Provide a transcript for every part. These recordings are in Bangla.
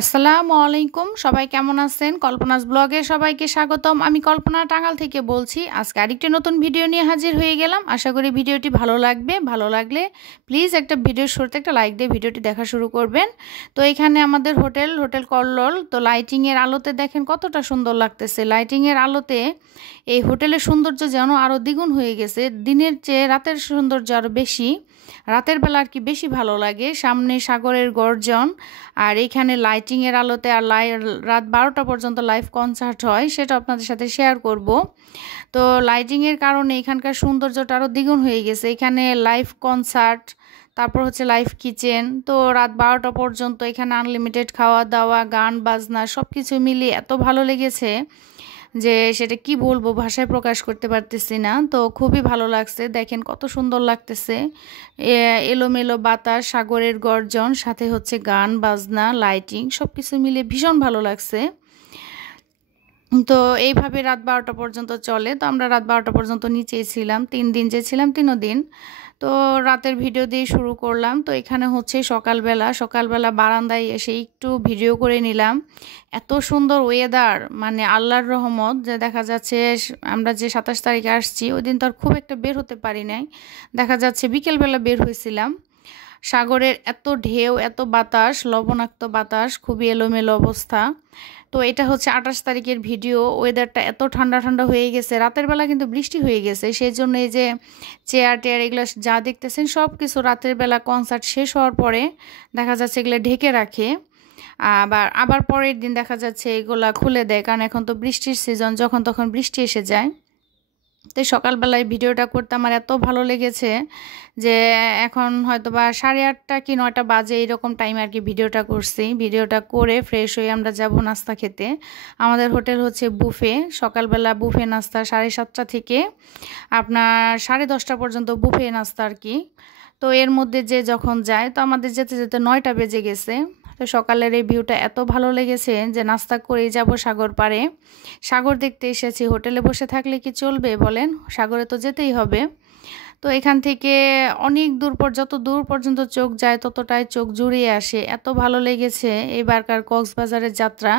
আসসালামু আলাইকুম। সবাই কেমন আছেন? কল্পনাস ব্লগে সবাইকে স্বাগতম। আমি কল্পনা টাঙ্গাইল থেকে বলছি। আজকে আরেকটি নতুন ভিডিও নিয়ে হাজির হয়ে গেলাম। আশা করি ভিডিওটি ভালো লাগবে। ভালো লাগলে প্লিজ একটা ভিডিওর শুরুতে একটা লাইক দিয়ে ভিডিওটি দেখা শুরু করবেন। তো এখানে আমাদের হোটেল কল্লোল। তো লাইটিংয়ের আলোতে দেখেন কতটা সুন্দর লাগতেছে। লাইটিংয়ের আলোতে এই হোটেলের সৌন্দর্য যেন আরও দ্বিগুণ হয়ে গেছে। দিনের চেয়ে রাতের সৌন্দর্য আরও বেশি। রাতের বেলা আর কি বেশি ভালো লাগে। সামনে সাগরের গর্জন আর এইখানে লাইটিংয়ের আলোতে আর রাত 12টা পর্যন্ত লাইভ কনসার্ট হয়, সেটা আপনাদের সাথে শেয়ার করব। তো লাইটিংয়ের কারণে এখানকার সৌন্দর্যটা আরও দ্বিগুণ হয়ে গেছে। এখানে লাইভ কনসার্ট, তারপর হচ্ছে লাইভ কিচেন। তো রাত 12টা পর্যন্ত এখানে আনলিমিটেড খাওয়া দাওয়া, গান বাজনা সব কিছু মিলিয়ে এত ভালো লেগেছে যে সেটা কি বলবো, ভাষায় প্রকাশ করতে পারতেছি না। তো খুবই ভালো লাগছে। দেখেন কত সুন্দর লাগতেছে। এলোমেলো বাতাস, সাগরের গর্জন, সাথে হচ্ছে গান বাজনা, লাইটিং সব কিছু মিলে ভীষণ ভালো লাগছে। তো এইভাবে রাত 12টা পর্যন্ত চলে। তো আমরা রাত 12টা পর্যন্ত নিচেই ছিলাম। 3 দিন যে ছিলাম 3 দিন। তো রাতের ভিডিও দিয়ে শুরু করলাম। তো এখানে হচ্ছে সকালবেলা বারান্দায় এসে একটু ভিডিও করে নিলাম। এত সুন্দর ওয়েদার, মানে আল্লাহর রহমত যে দেখা যাচ্ছে। আমরা যে 27 তারিখে আসছি ওই দিন তো আর খুব একটা বের হতে পারি নাই। দেখা যাচ্ছে বিকেলবেলা বের হয়েছিলাম। সাগরের এত ঢেউ, এত বাতাস, লবণাক্ত বাতাস, খুবই এলোমেলো অবস্থা। তো এটা হচ্ছে 28 তারিখের ভিডিও। ওয়েদারটা এত ঠান্ডা ঠান্ডা হয়ে গেছে। রাতের বেলা কিন্তু বৃষ্টি হয়ে গেছে, সেই জন্য এই যে চেয়ার টেয়ার এগুলো যা দেখতেছেন সব কিছু রাতের বেলা কনসার্ট শেষ হওয়ার পরে দেখা যাচ্ছে এগুলো ঢেকে রাখে। আবার পরের দিন দেখা যাচ্ছে এগুলা খুলে দেয়, কারণ এখন তো বৃষ্টির সিজন, যখন তখন বৃষ্টি এসে যায়। তো সকালবেলায় ভিডিওটা করতে আমার এত ভালো লেগেছে যে এখন হয়তো বা 8:30 কি 9টা বাজে এরকম টাইমে আর কি ভিডিওটা করছি। ভিডিওটা করে ফ্রেশ হয়ে আমরা যাব নাস্তা খেতে। আমাদের হোটেল হচ্ছে বুফে। সকালবেলা বুফে নাস্তা 7:30 থেকে আপনার 10:30 পর্যন্ত বুফে নাস্তা আর কি। তো এর মধ্যে যে যখন যায়, তো আমাদের যেতে যেতে 9টা বেজে গেছে। তো সকালের এই ভিউটা এত ভালো লেগেছে যে নাস্তা করেই যাব সাগর পাড়ে। সাগর দেখতে এসেছি, হোটেলে বসে থাকলে কি চলবে বলেন? সাগরে তো যেতেই হবে। তো এখান থেকে অনেক যত দূর পর্যন্ত চোখ যায় ততটাই চোখ জুড়িয়ে আসে। এত ভালো লেগেছে এবারকার কক্সবাজারের যাত্রা।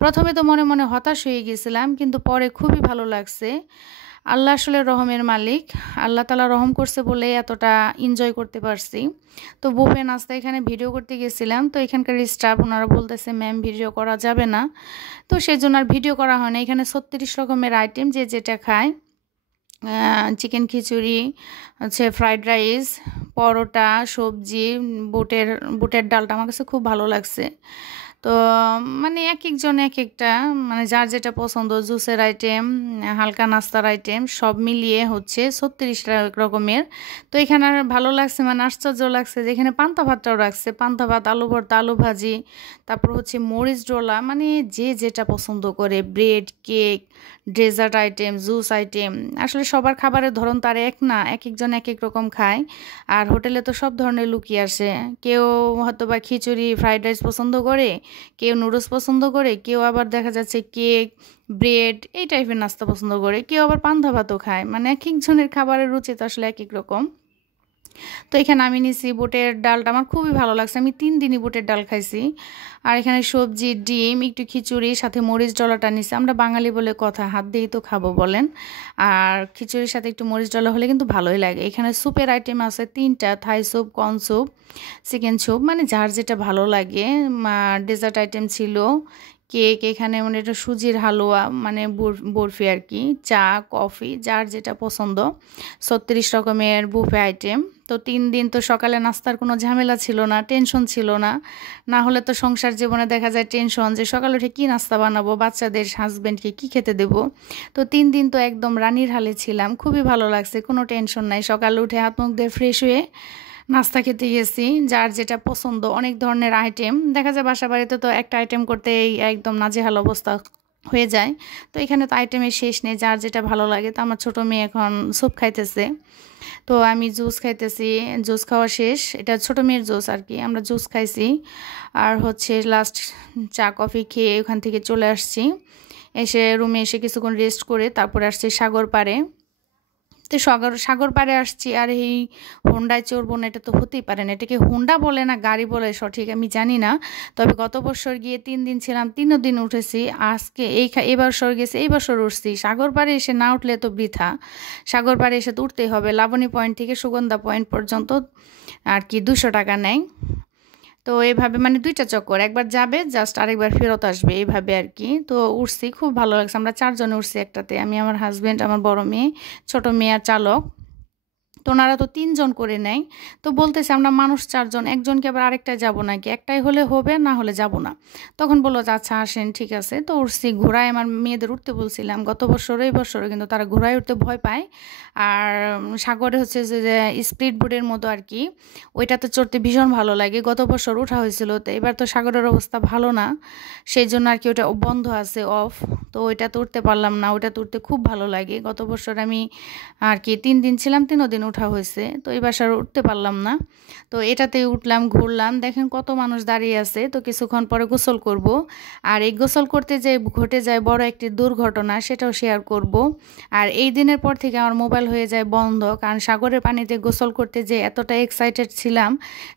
প্রথমে তো মনে মনে হতাশ হয়ে গেছিলাম, কিন্তু পরে খুবই ভালো লাগছে। আল্লাহ আসলে রহমের মালিক। আল্লাহ তাআলা রহম করছে বলে এতটা এনজয় করতে পারছি। তো বুফে নাস্তা এখানে ভিডিও করতে গেছিলাম। তো এখানকার স্টাফ ওনারা বলতেছে ম্যাম ভিডিও করা যাবে না। তো সেই জন্য আর ভিডিও করা হয় না। এখানে 36 রকমের আইটেম, যে যেটা খায়। চিকেন খিচুড়ি, হচ্ছে ফ্রাইড রাইস, পরোটা, সবজি, বুটের ডালটা আমার কাছে খুব ভালো লাগছে। তো মানে একেকজন একেকটা, মানে যার যেটা পছন্দ, জুসের আইটেম, হালকা নাস্তার আইটেম সব মিলিয়ে হচ্ছে 36 রকমের। তো এখানে আর ভালো লাগছে, মানে আশ্চর্য লাগছে যে এখানে পান্তা ভাতটাও রাখছে। পান্তা ভাত, আলু ভর্তা, আলু ভাজি, তারপর হচ্ছে মরিচ ডোলা, মানে যে যেটা পছন্দ করে, bread, cake, dessert item, juice item. আসলে সবার খাবারের ধরন তার এক না, একজন এক এক রকম খায়। আর হোটেলে তো সব ধরনের লুকিয়ে আসে। কেউ হয়তো বা খিচুড়ি ফ্রাইড রাইস পছন্দ করে, কেউ নুডলস পছন্দ করে, কেউ আবার দেখা যাচ্ছে কেক, ব্রেড এই টাইপের নাস্তা পছন্দ করে, কেউ আবার পান্তা ভাতও খায়। মানে এক একজনের খাবারের রুচি তো আসলে এক এক রকম। তো এখানে আমি নিছি বুটের ডালটা, আমার খুবই ভালো লাগছে। আমি 3 দিনই বুটের ডাল খাইছি। আর এখানে সবজি, ডিম, একটু খিচুড়ি, সাথে মরিচ ডলাটা নিছি। আমরা বাঙালি বলে কথা, হাত দিয়েই তো খাবো বলেন। আর খিচুড়ির সাথে একটু মরিচ ডলা হলে কিন্তু ভালোই লাগে। এখানে স্যুপের আইটেম আছে 3টা, Thai soup, corn soup, chicken soup, মানে যার যেটা ভালো লাগে। ডেজার্ট আইটেম ছিল কেক, এখানে মানে এটা সুজির হালুয়া, মানে বরফি আর কি, চা, কফি, যার যেটা পছন্দ। 36 রকমের বুফে আইটেম। তো 3 দিন তো সকালে নাস্তার কোনো ঝামেলা ছিল না, টেনশন ছিল না। না হলে তো সংসার জীবনে দেখা যায় টেনশন, যে সকালে উঠে কী নাস্তা বানাবো, বাচ্চাদের হাজব্যান্ডকে কী খেতে দেব। তো 3 দিন তো একদম রানীর হালে ছিলাম, খুবই ভালো লাগছে, কোনো টেনশন নাই। সকালে উঠে হাত মুখ দিয়ে ফ্রেশ হয়ে নাস্তা খেতে গেছি, যার যেটা পছন্দ। অনেক ধরনের আইটেম দেখা যায়, বাসা বাড়িতে তো একটা আইটেম করতে একদম নাজেহাল অবস্থা হয়ে যায়। তো এখানে তো আইটেমের শেষ নেই, যার যেটা ভালো লাগে। তো আমার ছোটো মেয়ে এখন স্যুপ খাইতেছে, তো আমি জুস খাইতেছি। জুস খাওয়া শেষ, এটা ছোটো মেয়ের জুস আর কি, আমরা জুস খাইছি। আর হচ্ছে লাস্ট চা কফি খেয়ে ওখান থেকে চলে আসছি। এসে রুমে এসে কিছুক্ষণ রেস্ট করে তারপরে আসছি সাগর পাড়ে। তো সাগর পাড়ে আসছি আর এই হোন্ডায় চড়বো না, এটা তো হতেই পারে না। এটাকে হোন্ডা বলে না গাড়ি বলে সঠিক আমি জানি না। তবে গত বছর গিয়ে 3 দিন ছিলাম, 3 দিন উঠেছি। আজকে এই বছর গেছি, এই বছর উঠছি। সাগর পাড়ে এসে না উঠলে তো বৃথা। সাগর পাড়ে এসে তো উঠতেই হবে। লাবণী পয়েন্ট থেকে সুগন্ধা পয়েন্ট পর্যন্ত আর কি 200 টাকা নেয়। তো এভাবে মানে 2টা চক্কর, একবার যাবে জাস্ট আরেকবার ফেরত আসবে এইভাবে আর কি। তো উঠছি, খুব ভালো লাগছে। আমরা 4 জনে উঠছি একটাতে, আমি, আমার হাজব্যান্ড, আমার বড় মেয়ে, ছোট মেয়ে আর চালক। তো ওনারা তো 3 জন করে নেয়। তো বলতেছে আমরা মানুষ 4 জন, একজনকে আবার আরেকটায় যাবো নাকি, একটাই হলে হবে, না হলে যাব না। তখন বললো যে আচ্ছা আসেন, ঠিক আছে। তো উঠছি। ঘোড়ায় আমার মেয়েদের উঠতে বলছিলাম গত বছরও এই বছরও, কিন্তু তারা ঘোড়ায় উঠতে ভয় পায়। আর সাগরে হচ্ছে যে স্পিড বোটের মতো আর কি, ওইটাতে চড়তে ভীষণ ভালো লাগে। গত বছর ওঠা হয়েছিল, তো এবার তো সাগরের অবস্থা ভালো না, সেই জন্য আর কি ওটা বন্ধ আছে, অফ। তো ওইটাতে উঠতে পারলাম না, ওইটাতে উঠতে খুব ভালো লাগে। গত বছর আমি আর কি 3 দিন ছিলাম, 3 দিন ওঠা হয়েছে। তো এই বাসার উঠতে পারলাম না। তো এটাতেই উঠলাম, ঘুরলাম। দেখেন কত মানুষ দাঁড়িয়ে আছে। তো কিছুক্ষণ পরে গোসল করব। আর এই গোসল করতে যে ঘটে যায় বড় একটি দুর্ঘটনা, সেটাও শেয়ার করব। আর এই দিনের পর থেকে আমার মোবাইল হয়ে যায় বন্ধ, কারণ সাগরের পানিতে গোসল করতে যে এতটা এক্সাইটেড ছিলাম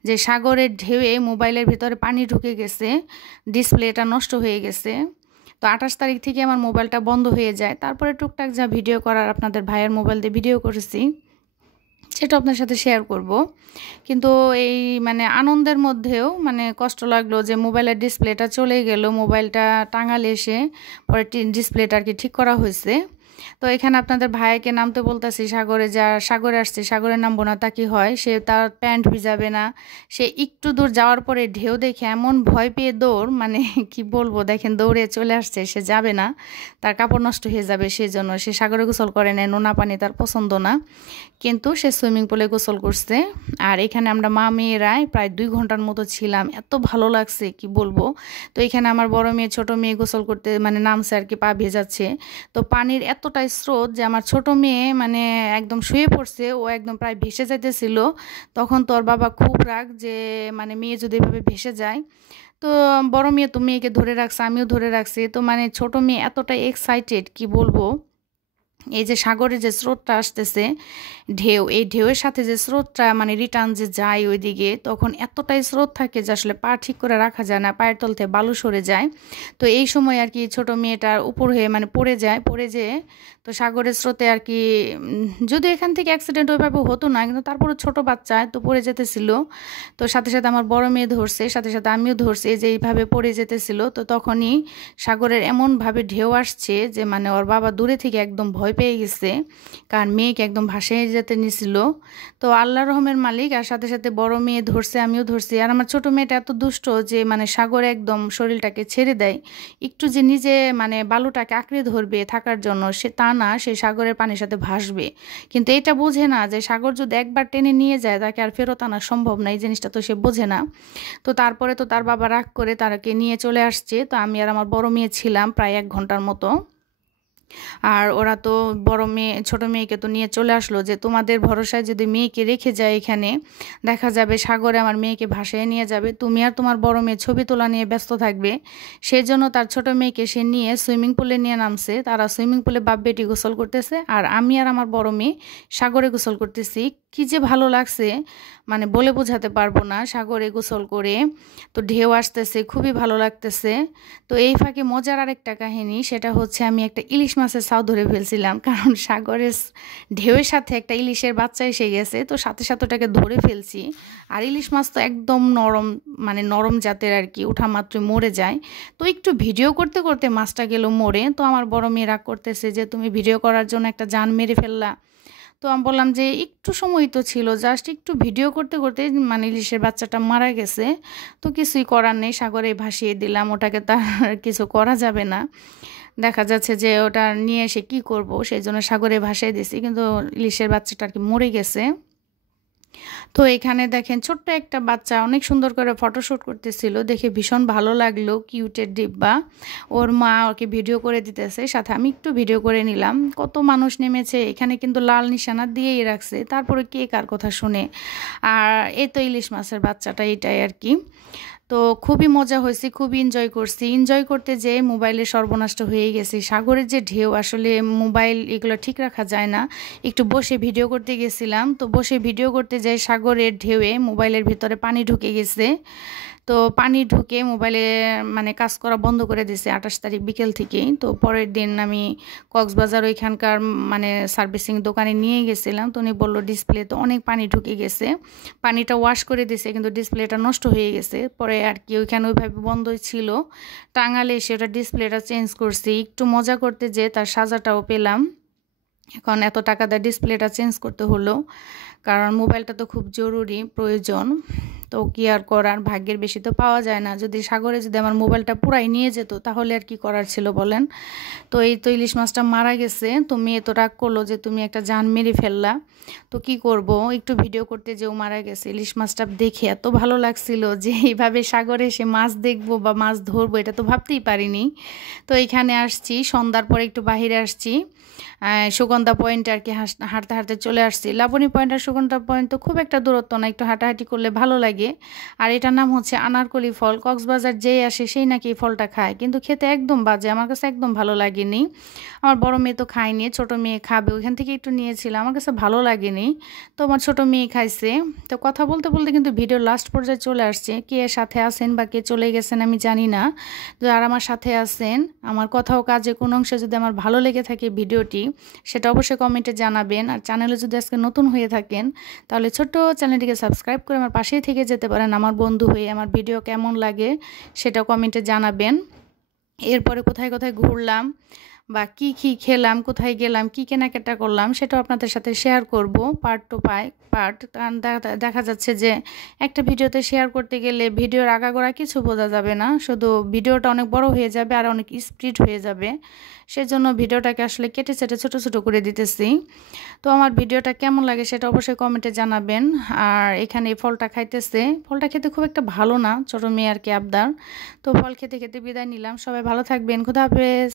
যে সাগরের ঢেউয়ে মোবাইলের ভিতরে পানি ঢুকে গেছে, ডিসপ্লেটা নষ্ট হয়ে গেছে। তো 28 তারিখ থেকে আমার মোবাইলটা বন্ধ হয়ে যায়। তারপরে টুকটাক যা ভিডিও করার আপনাদের ভাইয়ের মোবাইল দিয়ে ভিডিও করেছি, সেটা আপনার সাথে শেয়ার করব। কিন্তু এই মানে আনন্দের মধ্যেও মানে কষ্ট লাগলো যে মোবাইলের ডিসপ্লেটা চলে গেল। মোবাইলটা টাঙালে এসে পরে ডিসপ্লেটা আর কি ঠিক করা হয়েছে। তো এখানে আপনাদের ভাইকে নামতে বলতেছি, সাগরে আসছে, সাগরে নামবো না তা কি হয়, সে তার প্যান্ট ভিজাবে না। সে একটু দূর যাওয়ার পরে ঢেউ দেখে এমন ভয় পেয়ে দৌড়, মানে কি বলবো, দেখেন দৌড়ে চলে আসছে। সে যাবে না, তার কাপড় নষ্ট হয়ে যাবে, সেই জন্য সে সাগরে গোসল করে না, নোনা পানি তার পছন্দ না। কিন্তু সে সুইমিং পুলে গোসল করছে। আর এখানে আমরা মা মেয়েরাই প্রায় 2 ঘন্টার মতো ছিলাম, এত ভালো লাগছে কি বলবো। তো এখানে আমার বড় মেয়ে ছোট মেয়ে গোসল করতে মানে নামছে আর কি, পা ভেজাচ্ছে। তো পানির এতটাই স্রোত যে আমার ছোট মেয়ে মানে একদম শুয়ে পড়ছে, ও একদম প্রায় ভেসে যাইতেছিল। তখন তোর বাবা খুব রাগ যে মানে মেয়ে যদি এভাবে ভেসে যায়। তো বড় মেয়ে তো মেয়েকে ধরে রাখছে, আমিও ধরে রাখছি। তো মানে ছোট মেয়ে এতটাই এক্সাইটেড কি বলবো। এই যে সাগরে যে স্রোতটা আসতেছে, এই ঢেউয়ের সাথে যে স্রোতটা মানে রিটার্ন যে যায় ওইদিকে, তখন এতটাই স্রোত থাকে যে আসলে পা ঠিক করে রাখা যায় না, পায়ের তল থেকে বালু সরে যায়। তো এই সময় আর কি ছোট মেয়েটার উপর হয়ে মানে পড়ে যেয়ে তো সাগরের স্রোতে আর কি যদি এখান থেকে অ্যাক্সিডেন্ট ওইভাবে হতো না, কিন্তু তারপরে ছোট বাচ্চা তো পড়ে যেতেছিল। তো সাথে সাথে আমার বড় মেয়ে ধরছে, সাথে সাথে আমিও ধরছি, যে এইভাবে পড়ে যেতেছিল। তো তখনই সাগরের এমনভাবে ঢেউ আসছে যে মানে ওর বাবা দূরে থেকে একদম ভয় পেয়ে গেছে, কারণ মেয়েকে একদম ভাসিয়ে যেতে নিছিল। তো আল্লাহ রহমের মালিক, আর সাথে সাথে বড় মেয়ে ধরছে, আমিও ধরছি। আর আমার ছোট মেয়েটা এত দুষ্ট যে মানে সাগরে একদম শরীরটাকে ছেড়ে দেয়, একটু যে নিজে মানে বালুটাকে আঁকড়ে ধরবে থাকার জন্য, সে তা না, সে সাগরের পানির সাথে ভাসবে। কিন্তু এটা বোঝে না যে সাগর যদি একবার টেনে নিয়ে যায় তাকে আর ফেরত আনা সম্ভব না, এই জিনিসটা তো সে বোঝে না। তো তারপরে তো তার বাবা রাগ করে তাকে নিয়ে চলে আসছে। তো আমি আর আমার বড় মেয়ে ছিলাম প্রায় 1 ঘন্টার মতো। আর ওরা তো ছোট মেয়েকে তো নিয়ে চলে আসলো, যে তোমাদের ভরসায় যদি মেয়েকে রেখে যায় এখানে, দেখা যাবে সাগরে আমার মেয়েকে ভাসিয়ে নিয়ে যাবে, তুমি আর তোমার বড় মেয়ে ছবি তোলা নিয়ে ব্যস্ত থাকবে। সেই জন্য তার ছোট মেয়েকে সে নিয়ে সুইমিং পুলে নিয়ে নামছে। তারা সুইমিং পুলে বাপ বেটি গোসল করতেছে, আর আমি আর আমার বড় মেয়ে সাগরে গোসল করতেছি। কি যে ভালো লাগছে মানে বলে বোঝাতে পারবো না, সাগরে গোসল করে। তো ঢেউ আসতেছে, খুবই ভালো লাগতেছে। তো এই ফাঁকে মজার আরেকটা কাহিনী, সেটা হচ্ছে আমি একটা ইলিশ মাছের ছাউ ধরে ফেলছিলাম, কারণ সাগরের ঢেউয়ের সাথে একটা ইলিশের বাচ্চা এসে গেছে। তো সাথে সাথে ওটাকে ধরে ফেলছি। আর ইলিশ মাছ তো একদম নরম, মানে নরম জাতের আর কি, ওঠা মাত্রই মরে যায়। তো একটু ভিডিও করতে করতে মাছটা গেল মরে। তো আমার বড় মেয়ে রাগ করতেছে যে তুমি ভিডিও করার জন্য একটা জান মেরে ফেললা। তো আমি বললাম যে একটু সময় তো ছিল, জাস্ট একটু ভিডিও করতে করতে মানে ইলিশের বাচ্চাটা মারা গেছে। তো কিছুই করার নেই, সাগরে ভাসিয়ে দিলাম, ওটাকে তার কিছু করা যাবে না। দেখা যাচ্ছে যে ওটা নিয়ে এসে কি করব, সেই জন্য সাগরে ভাসিয়ে দিছি, কিন্তু ইলিশের বাচ্চাটা আর কি মরে গেছে। তো এখানে দেখেন ছোট্ট একটা বাচ্চা অনেক সুন্দর করে ফটোশ্যুট করতেছিল, দেখে ভীষণ ভালো লাগলো, কিউটের ডিব্বা। ওর মা ওকে ভিডিও করে দিতেছে, সাথে আমি একটু ভিডিও করে নিলাম। কত মানুষ নেমেছে এখানে, কিন্তু লাল নিশানা দিয়েই রাখছে, তারপরে কে কার কথা শুনে। আর এই তো ইলিশ মাছের বাচ্চাটা, এটাই আর কি। তো তো খুবই মজা হয়েছে, খুবই এনজয় করছি। এনজয় করতে যেয়ে মোবাইলে সর্বনষ্ট হয়ে গেছে। সাগরের যে ঢেউ, আসলে মোবাইল এগুলো ঠিক রাখা যায় না। একটু বসে ভিডিও করতে গেছিলাম, তো বসে ভিডিও করতে যাই সাগরের ঢেউয়ে মোবাইলের ভিতরে পানি ঢুকে গেছে। তো পানি ঢুকে মোবাইলে মানে কাজ করা বন্ধ করে দিয়েছে 28 তারিখ বিকেল থেকেই। তো পরের দিন আমি কক্সবাজার ওইখানকার মানে সার্ভিসিং দোকানে নিয়ে গেছিলাম। তো উনি বললো ডিসপ্লেতে অনেক পানি ঢুকে গেছে, পানিটা ওয়াশ করে দিয়েছে কিন্তু ডিসপ্লেটা নষ্ট হয়ে গেছে। পরে আর কি ওইখানে ওইভাবে বন্ধই ছিল, টাঙালে এসে ওটা ডিসপ্লেটা চেঞ্জ করছি। একটু মজা করতে যেয়ে তার সাজাটাও পেলাম। এখন এত টাকা দিয়ে ডিসপ্লেটা চেঞ্জ করতে হলো, কারণ মোবাইলটা তো খুব জরুরি প্রয়োজন। তো কি আর করার, ভাগ্যের বেশি তো পাওয়া যায় না। যদি সাগরে যদি আমার মোবাইলটা পুরাই নিয়ে যেত তাহলে আর কি করার ছিল বলেন। তো এই তো ইলিশ মাছটা মারা গেছে। তো মেয়ে তো রাগ করলো যে তুমি একটা জান মেরে ফেললা। তো কি করব, একটু ভিডিও করতে যেও মারা গেছে। ইলিশ মাছটা দেখে এত ভালো লাগছিল যে এইভাবে সাগরে এসে মাছ দেখবো বা মাছ ধরবো, এটা তো ভাবতেই পারিনি। তো এইখানে আসছি, সন্ধ্যার পরে একটু বাহিরে আসছি, সুগন্ধা পয়েন্টে আর কি হাঁটতে হাঁটতে চলে আসছি। লাবণী পয়েন্ট আর সুগন্ধা পয়েন্ট তো খুব একটা দূরত্ব না, একটু হাঁটাহাঁটি করলে ভালো লাগে। আর এটার নাম হচ্ছে আনারকলি ফল। কক্সবাজার যেই আসে সেই নাকি এই ফলটা খায়, কিন্তু খেতে একদম বাজে, আমার কাছে একদম ভালো লাগেনি। আমার বড় মেয়ে তো খায়নি, ছোট মেয়ে খাবে, ওইখান থেকে একটু নিয়েছিলাম, আমার কাছে ভালো লাগেনি। তো আমার ছোট মেয়ে খাইছে। তো কথা বলতে বলতে কিন্তু ভিডিওর লাস্ট পর্যায়ে চলে আসছে। কে সাথে আছেন বা কে চলে গেছেন আমি জানি না, আর আমার সাথে আছেন, আমার কথা ও কাজে কোনো অংশে যদি আমার ভালো লেগে থাকে ভিডিওটি, সেটা অবশ্যই কমেন্টে জানাবেন। আর চ্যানেলে যদি আজকে নতুন হয়ে থাকেন তাহলে ছোট্ট চ্যানেলটিকে সাবস্ক্রাইব করে আমার পাশেই থেকে যেতে পারেন আমার বন্ধু হয়ে। আমার ভিডিও কেমন লাগে সেটা কমেন্টে জানাবেন। এরপরে কোথায় কোথায় ঘুরলাম বা কি কি খেলাম, কোথায় গেলাম, কি কেনাকাটা করলাম সেটাও আপনাদের সাথে শেয়ার করব পার্ট টু পার্ট। কারণ দেখা যাচ্ছে যে একটা ভিডিওতে শেয়ার করতে গেলে ভিডিওর আগাগোড়া কিছু বোঝা যাবে না, শুধু ভিডিওটা অনেক বড় হয়ে যাবে আর অনেক স্পিড হয়ে যাবে। সেজন্য ভিডিওটাকে আসলে কেটে চেটে ছোটো ছোটো করে দিতেছি। তো আমার ভিডিওটা কেমন লাগে সেটা অবশ্যই কমেন্টে জানাবেন। আর এখানে এই ফলটা খাইতেছে, ফলটা খেতে খুব একটা ভালো না, ছোটো মেয়ে আর কি আবদার। তো ফল খেতে খেতে বিদায় নিলাম। সবাই ভালো থাকবেন, খুদা হাফেজ।